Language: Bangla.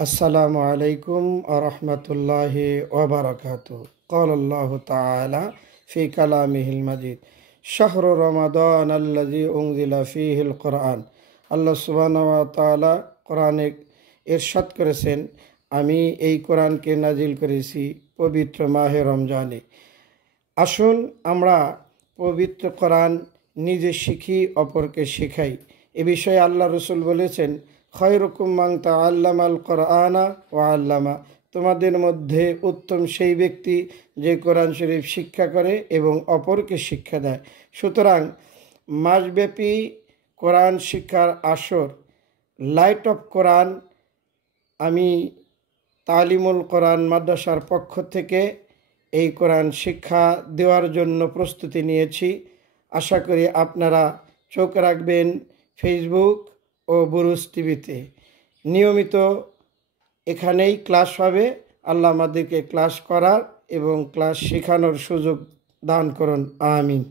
السلام عليكم ورحمة الله وبركاته. قال الله تعالى في كلامه المجيد شهر رمضان الذي أنزل فيه القرآن. আল্লাহ সুবহানাহু ওয়া তাআলা কোরআনে ইরশাদ করেছেন, আমি এই কোরআনকে নাজিল করেছি পবিত্র মাহে রমজানে। আসুন আমরা পবিত্র কোরআন নিজে শিখি, অপরকে শেখাই। এ বিষয়ে আল্লাহ রসুল বলেছেন, খয়রুকুম মান তাআল্লামাল কোরআনা ওয়া আল্লামা, তোমাদের মধ্যে উত্তম সেই ব্যক্তি যে কোরআন শরীফ শিক্ষা করে এবং অপরকে শিক্ষা দেয়। সুতরাং মাসব্যাপী কোরআন শিক্ষার আসর লাইট অফ কোরআন আমি তালিমুল কোরআন মাদ্রাসার পক্ষ থেকে এই কোরআন শিক্ষা দেওয়ার জন্য প্রস্তুতি নিয়েছি। আশা করি আপনারা চোখ রাখবেন ফেসবুক ও বুরুজ টিভিতে। নিয়মিত এখানেই ক্লাস হবে। আল্লাহ আমাদেরকে ক্লাস করার এবং ক্লাস শেখানোর সুযোগ দান করুন। আমিন।